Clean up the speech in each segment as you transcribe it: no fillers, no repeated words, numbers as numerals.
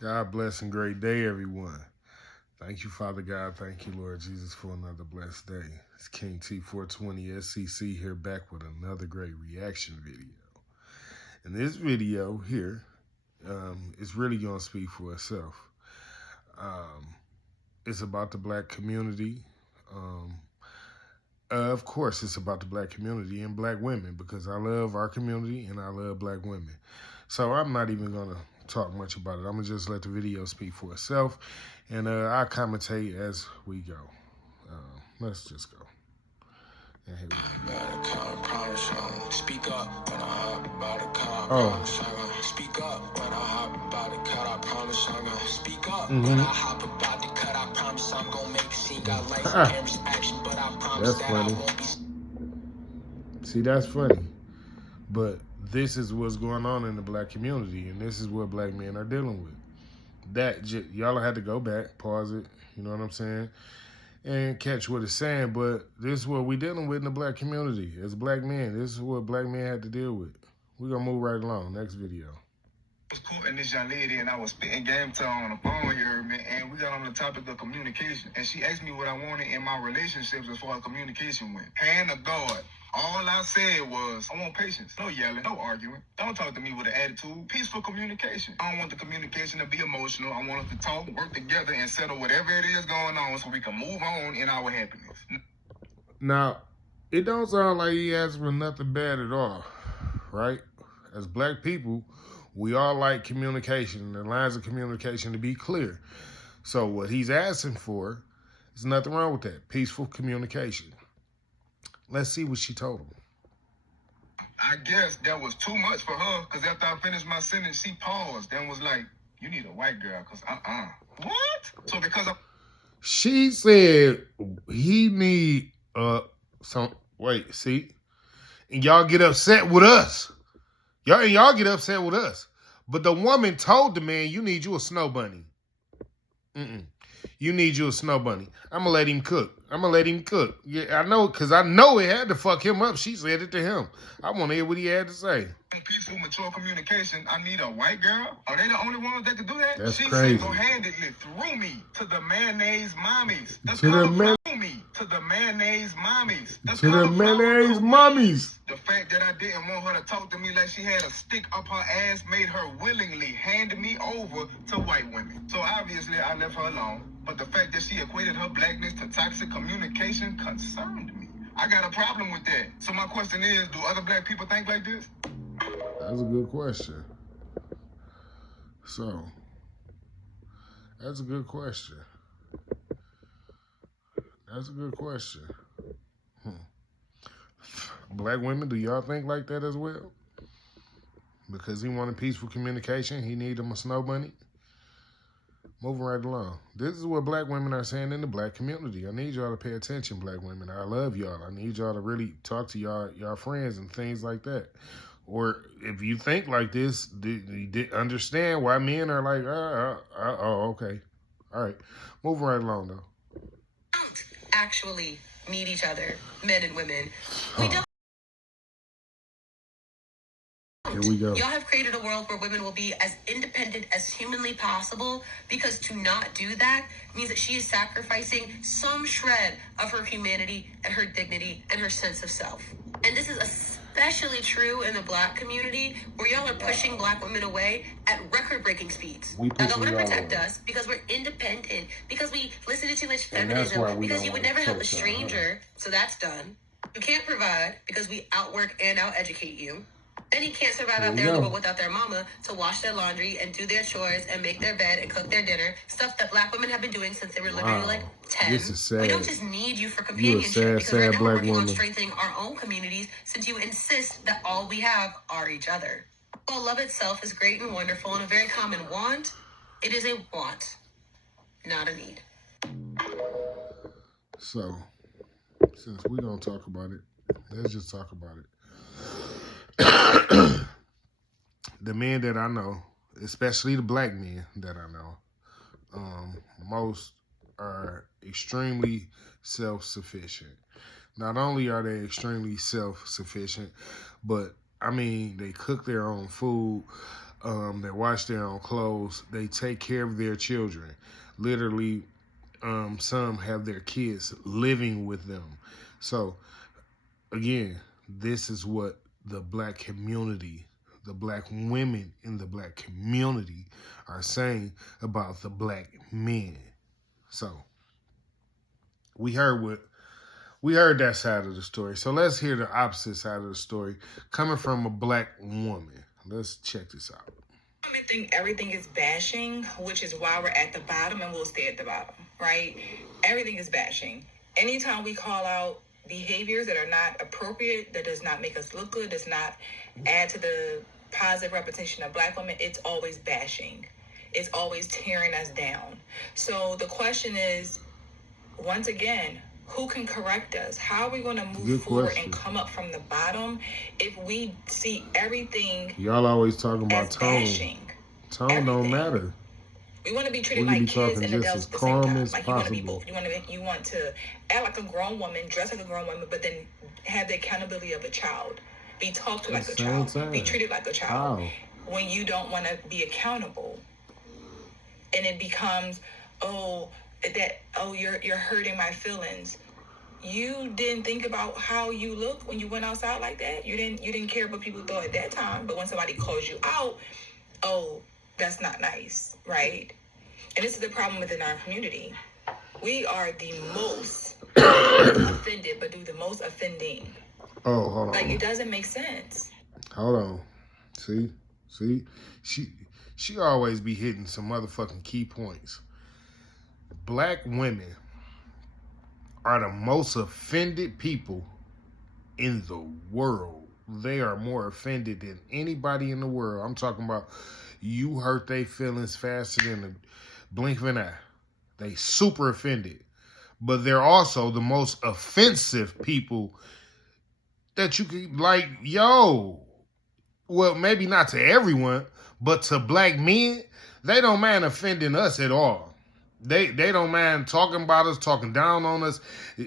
God bless and great day, everyone. Thank you, Father God. Thank you, Lord Jesus, for another blessed day. It's KingT420SCC here back with another great reaction video. And this video here is really going to speak for itself. It's about the black community. Of course, it's about the black community and black women because I love our community and I love black women. So I'm not even going to talk much about it. I'm going to just let the video speak for itself, and I'll commentate as we go. Let's just go. And here we go. Speak up when I hop about a car. Speak up when I hop about a cut. I promise I'm gonna speak up when I hop about the cut. I promise I'm gonna make a scene. Got lights, cameras, action, but I promise that I won't be. See, that's funny. But this is what's going on in the black community, and this is what black men are dealing with. Y'all had to go back, pause it, you know what I'm saying, and catch what it's saying. But this is what we're dealing with in the black community. As black men, this is what black men had to deal with. We're going to move right along. Next video. I was courting this young lady and I was spitting game to her on the phone here, man, and we got on the topic of communication. And she asked me what I wanted in my relationships as far as communication went. Hand of God. All I said was, I want patience. No yelling, no arguing. Don't talk to me with an attitude. Peaceful communication. I don't want the communication to be emotional. I want us to talk, work together, and settle whatever it is going on so we can move on in our happiness. Now, it don't sound like he asked for nothing bad at all, right? As black people, we all like communication, the lines of communication to be clear. So what he's asking for, there's nothing wrong with that. Peaceful communication. Let's see what she told him. I guess that was too much for her, because after I finished my sentence, she paused and was like, you need a white girl, because What? So because she said he need wait, see? And y'all get upset with us. Y'all get upset with us. But the woman told the man, you need you a snow bunny. You need you a snow bunny. I'm going to let him cook. Yeah, I know, because I know it had to fuck him up. She said it to him. I want to hear what he had to say. Peaceful, mature communication. I need a white girl. Are they the only ones that can do that? That's she crazy. Single-handedly threw me to the mayonnaise mommies. To the mayonnaise mommies. The fact that I didn't want her to talk to me like she had a stick up her ass made her willingly hand me over to white women. So obviously I left her alone. But the fact that she equated her blackness to toxic communication concerned me. I got a problem with that. So my question is, do other black people think like this? That's a good question. That's a good question. Black women, do y'all think like that as well? Because he wanted peaceful communication, he need him a snow bunny? Moving right along. This is what black women are saying in the black community. I need y'all to pay attention, black women. I love y'all. I need y'all to really talk to y'all friends and things like that. Or if you think like this, understand why men are like, okay. All right. Moving right along, though. Don't actually need each other, men and women. We don't. Here we go. Y'all have created a world where women will be as independent as humanly possible, because to not do that means that she is sacrificing some shred of her humanity and her dignity and her sense of self. And this is especially true in the black community, where y'all are pushing black women away at record-breaking speeds. Now, don't want to protect us because we're independent, because we listen to too much feminism, because you would never help a stranger, so that's done. You can't provide because we outwork and out-educate you. Then you can't survive out there but without their mama to wash their laundry and do their chores and make their bed and cook their dinner. Stuff that black women have been doing since they were literally like 10. This is sad. We don't just need you for companionship, because right now we're working on strengthening our own communities, since you insist that all we have are each other. While love itself is great and wonderful and a very common want, it is a want, not a need. So, since we're going to talk about it, let's just talk about it. The men that I know, especially the black men that I know, most are extremely self-sufficient. Not only are they extremely self-sufficient, but I mean, they cook their own food. They wash their own clothes. They take care of their children. Literally, some have their kids living with them. So, again, this is what the black community, the black women in the black community are saying about the black men. So, we heard that side of the story. So let's hear the opposite side of the story coming from a black woman. Let's check this out. I think everything is bashing, which is why we're at the bottom and we'll stay at the bottom, right? Everything is bashing. Anytime we call out behaviors that are not appropriate, that does not make us look good, does not add to the positive reputation of black women, it's always bashing. It's always tearing us down. So the question is, once again, who can correct us? How are we going to move forward and come up from the bottom if we see everything? Y'all always talking about tone. Bashing. Tone Everything. Don't matter. We want to be treated like kids and adults at the same time. Like you want to be possible. both. You want to act like a grown woman, dress like a grown woman, but then have the accountability of a child. Be talked to like a child. Be treated like a child. Wow. When you don't want to be accountable, and it becomes, you're hurting my feelings. You didn't think about how you look when you went outside like that. You didn't care what people thought at that time. But when somebody calls you out, that's not nice, right? And this is the problem within our community. We are the most offended, but do the most offending. Oh, hold on. Like, it doesn't make sense. Hold on. See? She always be hitting some motherfucking key points. Black women are the most offended people in the world. They are more offended than anybody in the world. I'm talking about you hurt their feelings faster than the blink of an eye. They super offended. But they're also the most offensive people that you could, like, yo. Well, maybe not to everyone, but to black men, they don't mind offending us at all. They don't mind talking about us, talking down on us,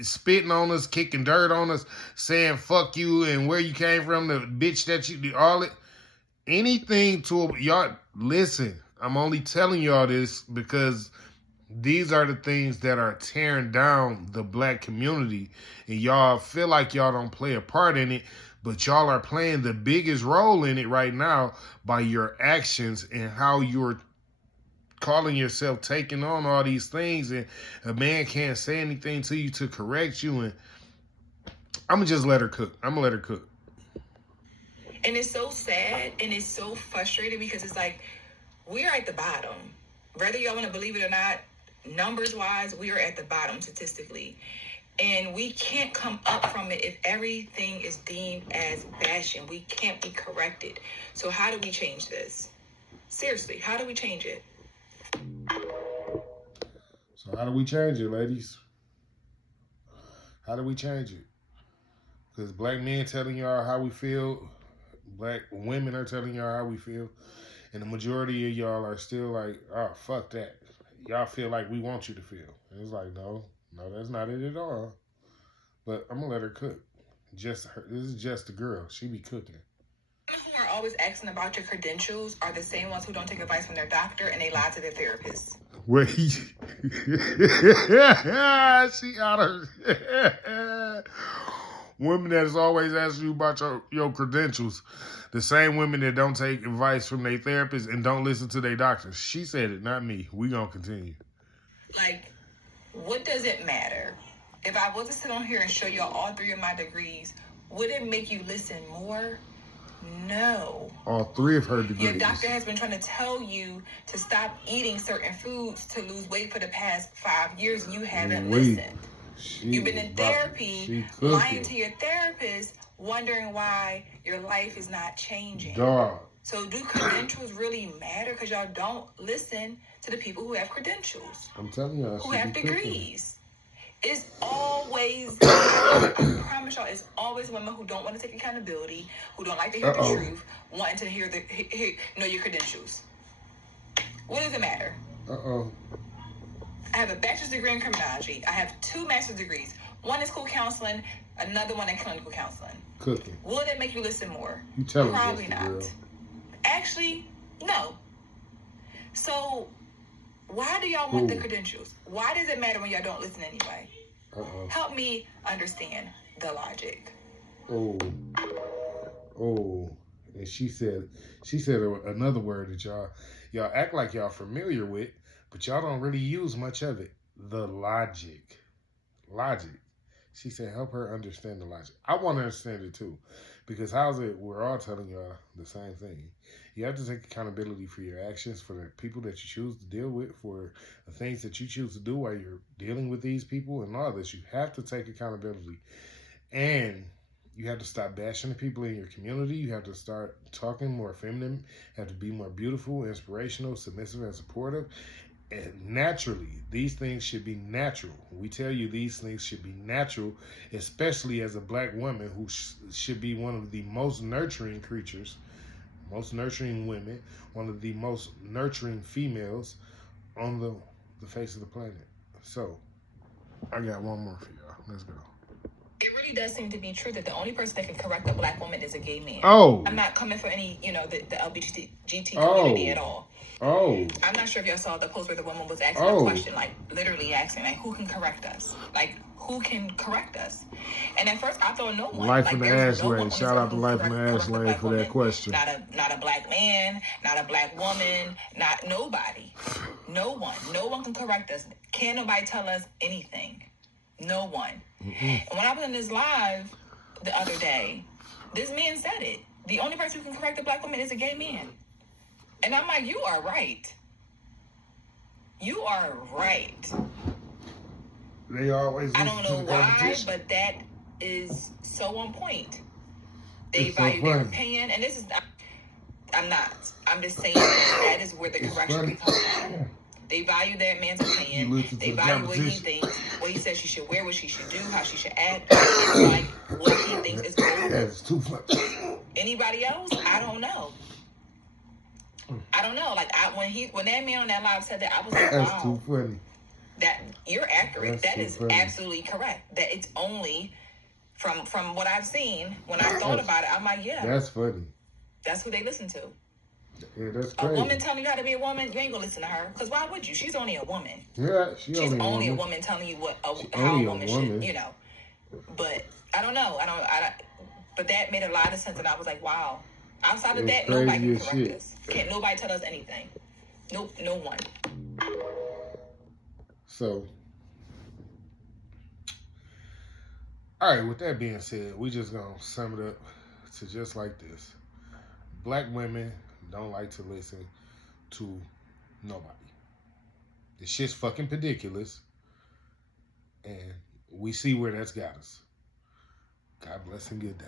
spitting on us, kicking dirt on us, saying fuck you and where you came from, the bitch that you do, all it. Anything to y'all. Listen, I'm only telling y'all this because these are the things that are tearing down the black community, and y'all feel like y'all don't play a part in it, but y'all are playing the biggest role in it right now by your actions and how you're calling yourself taking on all these things, and a man can't say anything to you to correct you. And I'm gonna just let her cook. And it's so sad and it's so frustrating because it's like we're at the bottom. Whether y'all want to believe it or not, numbers wise, we are at the bottom statistically. And we can't come up from it if everything is deemed as bashing. We can't be corrected. So how do we change this? Seriously, how do we change it? So how do we change it, ladies? How do we change it? Because black men telling y'all how we feel, black women are telling y'all how we feel, and the majority of y'all are still like, oh, fuck that. Y'all feel like we want you to feel. And it's like, no, that's not it at all. But I'm going to let her cook. This is just a girl. She be cooking. Who are always asking about your credentials are the same ones who don't take advice from their doctor and they lie to their therapist. Wait. She out of women that's always asking you about your credentials. The same women that don't take advice from their therapist and don't listen to their doctors. She said it, not me. We gonna continue. Like, what does it matter? If I was to sit on here and show y'all all 3 of my degrees, would it make you listen more? No. All 3 of her degrees. Your doctor has been trying to tell you to stop eating certain foods to lose weight for the past 5 years, and you haven't listened. You've been in therapy, lying to your therapist, wondering why your life is not changing. Dog. So do credentials really matter? Because y'all don't listen to the people who have credentials. I'm telling y'all, who have degrees. It's always, I promise y'all, it's always women who don't want to take accountability, who don't like to hear the truth, wanting to hear know your credentials. What does it matter? I have a bachelor's degree in criminology. I have 2 master's degrees. One is school counseling, another one in clinical counseling. Cooking. Will it make you listen more? You tell me. Probably not. Actually, No. So why do y'all want the credentials? Why does it matter when y'all don't listen anyway? Help me understand the logic. And she said another word that y'all act like y'all familiar with, but y'all don't really use much of it. The logic. She said, help her understand the logic. I want to understand it too, because how's it? We're all telling y'all the same thing. You have to take accountability for your actions, for the people that you choose to deal with, for the things that you choose to do while you're dealing with these people and all this. You have to take accountability. And you have to stop bashing the people in your community. You have to start talking more feminine. You have to be more beautiful, inspirational, submissive, and supportive. And naturally, these things should be natural. We tell you these things should be natural, especially as a black woman who should be one of the most nurturing creatures, most nurturing women, one of the most nurturing females on the face of the planet. So, I got one more for y'all. Let's go. It really does seem to be true that the only person that can correct a black woman is a gay man. I'm not coming for any, the LGBT community at all. I'm not sure if y'all saw the post where the woman was asking a question, like literally asking, like, who can correct us? Like, who can correct us? And at first I thought no one. Life in the Ashley. Shout out to Life in the Ashley for that question. Not a black man, not a black woman, not nobody. No one. No one can correct us. Can't nobody tell us anything. No one. And when I was in this live the other day, this man said it. The only person who can correct a black woman is a gay man. And I'm like, you are right. You are right. They always. I don't know why, but that is so on point. They value their opinion, and this is. I'm just saying that is where the correction comes from. They value that man's opinion. They value what he thinks, what he says she should wear, what she should do, how she should act. Like what he thinks is good. That's too funny. Anybody else? I don't know. Like when that man on that live said that, I was like, wow. That's too funny. That you're accurate. That is absolutely correct. That it's only from what I've seen. When I thought about it, I'm like, yeah. That's funny. That's who they listen to. Yeah, that's crazy. A woman telling you how to be a woman, you ain't gonna listen to her. Because why would you? She's only a woman. Yeah, she's only a woman telling you how a woman should, But I don't know. But that made a lot of sense, and I was like, wow. Outside of that, nobody can correct us. Can't nobody tell us anything. Nope, no one. So, all right, with that being said, we just gonna sum it up to just like this. Black women don't like to listen to nobody. This shit's fucking ridiculous. And we see where that's got us. God bless and good day.